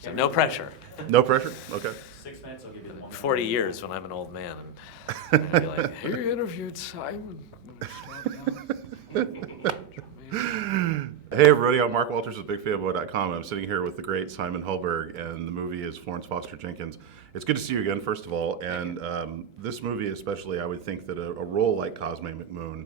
So no pressure. No pressure? Okay. 6 minutes, I'll give you the 1 40 years when I'm an old man. And I'll be like, you interviewed Simon. Hey everybody, I'm Mark Walters with bigfanboy.com. I'm sitting here with the great Simon Helberg, and the movie is Florence Foster Jenkins. It's good to see you again, first of all, and this movie especially, I would think that a role like Cosme McMoon,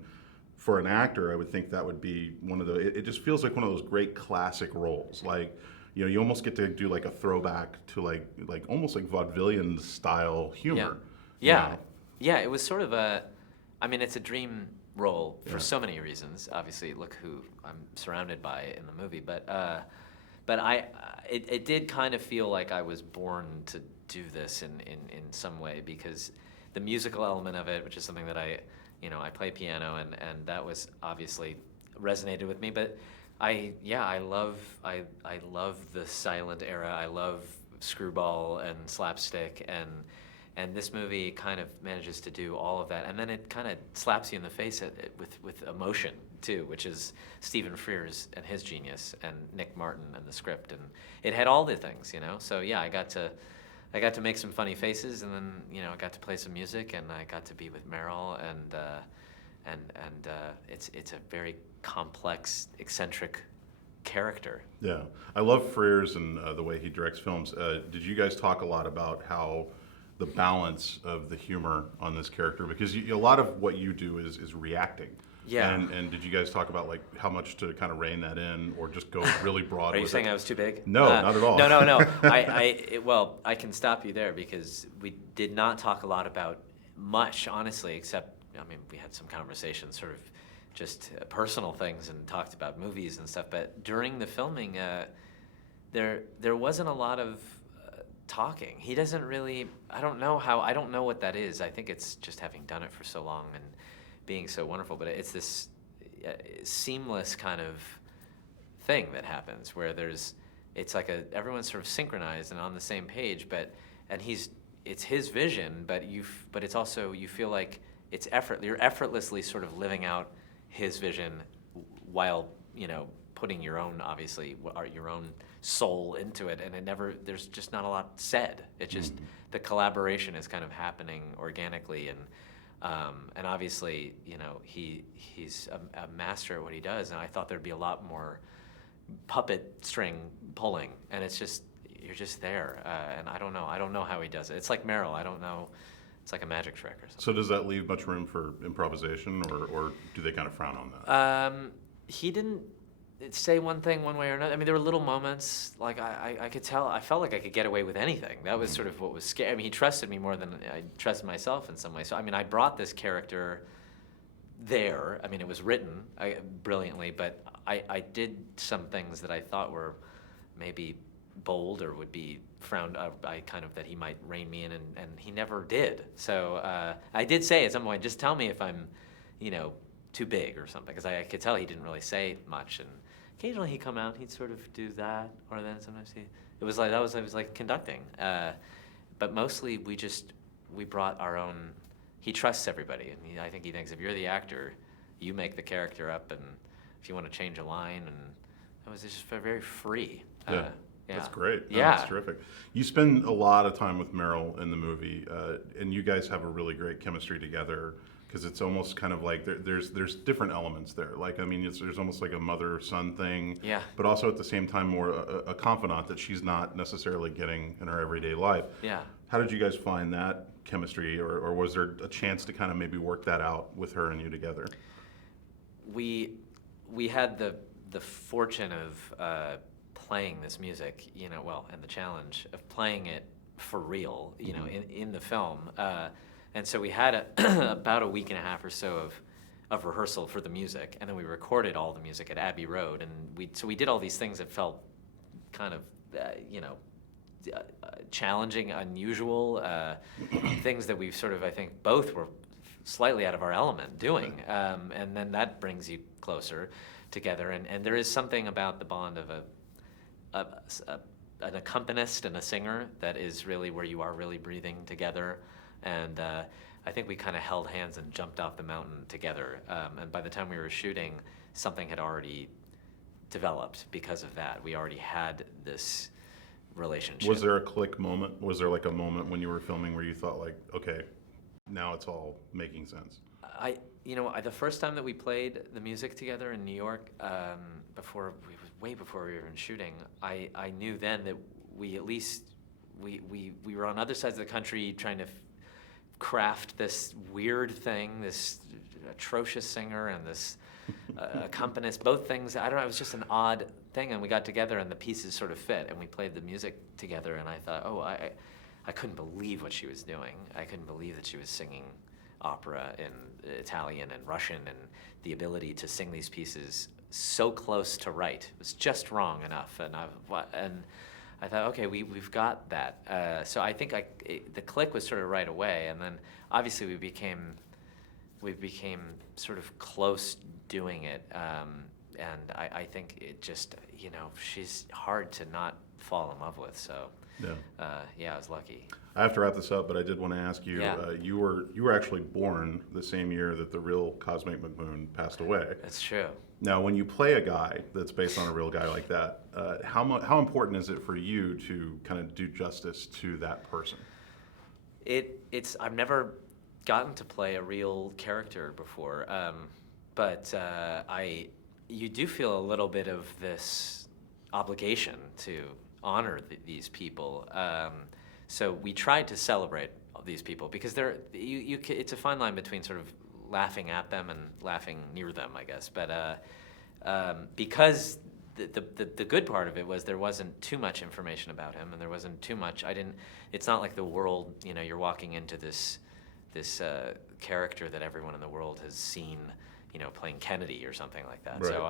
for an actor, I would think that would be one of the, it just feels like one of those great classic roles. Like, you know, you almost get to do like a throwback to like almost like vaudevillian style humor. Yeah. You know? Yeah, it was sort of it's a dream role for so many reasons. Obviously, look who I'm surrounded by in the movie, but it did kind of feel like I was born to do this in some way, because the musical element of it, which is something that I play piano, and that was obviously resonated with me. But I love the silent era. I love screwball and slapstick, and this movie kind of manages to do all of that, and then it kind of slaps you in the face with emotion too, which is Stephen Frears and his genius, and Nick Martin and the script, and it had all the things, So yeah, I got to make some funny faces, and then I got to play some music, and I got to be with Meryl, and it's a very complex, eccentric character. Yeah, I love Frears and the way he directs films. Did you guys talk a lot about how the balance of the humor on this character, because a lot of what you do is reacting. Yeah. And did you guys talk about like how much to kind of rein that in, or just go really broad? Are you saying I was too big? No, not at all. No. I can stop you there, because we did not talk a lot about much, honestly, except we had some conversations, sort of just personal things, and talked about movies and stuff. But during the filming, there wasn't a lot of talking. He doesn't really, I don't know what that is. I think it's just having done it for so long and being so wonderful, but it's this seamless kind of thing that happens where it's like everyone's sort of synchronized and on the same page, it's his vision, but it's also, you feel like you're effortlessly sort of living out his vision while, putting your own, obviously, your own soul into it, and there's just not a lot said. It just, the collaboration is kind of happening organically, and obviously, he's a master at what he does, and I thought there'd be a lot more puppet string pulling, and it's just, you're just there, and I don't know how he does it. It's like Meryl, I don't know, it's like a magic trick or something. So does that leave much room for improvisation, or do they kind of frown on that? He didn't say one thing one way or another. There were little moments, like I could tell, I felt like I could get away with anything. That was sort of what was scary. He trusted me more than I trusted myself in some way. So, I brought this character there. It was written brilliantly, but I did some things that I thought were maybe bold or would be frowned by, kind of that he might rein me in, and he never did. So I did say at some point, just tell me if I'm, too big or something, because I could tell he didn't really say much, and occasionally he'd come out, he'd sort of do that, or then sometimes it was like conducting. But mostly we brought our own, he trusts everybody, and I think he thinks if you're the actor, you make the character up, and if you want to change a line, and it was just very free. Yeah. That's great. No, Yeah. That's terrific. You spend a lot of time with Meryl in the movie, and you guys have a really great chemistry together, because it's almost kind of like there's different elements there. Like, there's almost like a mother-son thing, Yeah. but also at the same time more a confidant that she's not necessarily getting in her everyday life. Yeah. How did you guys find that chemistry, or was there a chance to kind of maybe work that out with her and you together? We had the fortune of playing this music, and the challenge of playing it for real, in the film. And so we had about a week and a half or so of rehearsal for the music, and then we recorded all the music at Abbey Road, and we did all these things that felt kind of, challenging, unusual, things that we've sort of, I think, both were slightly out of our element doing, and then that brings you closer together, and there is something about the bond of an accompanist and a singer that is really where you are really breathing together. And I think we kind of held hands and jumped off the mountain together. And by the time we were shooting, something had already developed because of that. We already had this relationship. Was there a click moment? Was there like a moment when you were filming where you thought like, okay, now it's all making sense? The first time that we played the music together in New York, way before we were even shooting, I knew then that we at least we were on other sides of the country trying to craft this weird thing, this atrocious singer and this accompanist, both things. I don't know, it was just an odd thing, and we got together and the pieces sort of fit, and we played the music together, and I thought, oh, I couldn't believe what she was doing. I couldn't believe that she was singing opera in Italian and Russian, and the ability to sing these pieces so close to right. It was just wrong enough, and I thought, okay, we've got that. So I think the click was sort of right away, and then obviously we became sort of close doing it, and I think it just, she's hard to not fall in love with. So I was lucky. I have to wrap this up, but I did want to ask you. Yeah. You were actually born the same year that the real Cosmic McMoon passed away. That's true. Now, when you play a guy that's based on a real guy like that, how important is it for you to kind of do justice to that person? I've never gotten to play a real character before, but you do feel a little bit of this obligation to honor these people. So we tried to celebrate these people because it's a fine line between sort of laughing at them and laughing near them, I guess. But because the good part of it was there wasn't too much information about him, and there wasn't too much. It's not like the world. You're walking into this character that everyone in the world has seen. Playing Kennedy or something like that. Right. So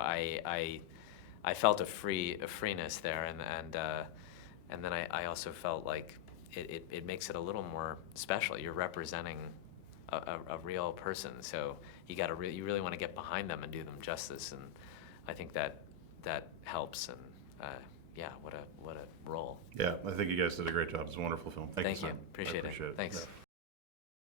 I felt a freeness there, and then I also felt like it makes it a little more special. You're representing a real person, so you really want to get behind them and do them justice, and I think that helps. And what a role. Yeah, I think you guys did a great job. It's a wonderful film. Thank you. Simon. Appreciate it. Thanks. Yeah.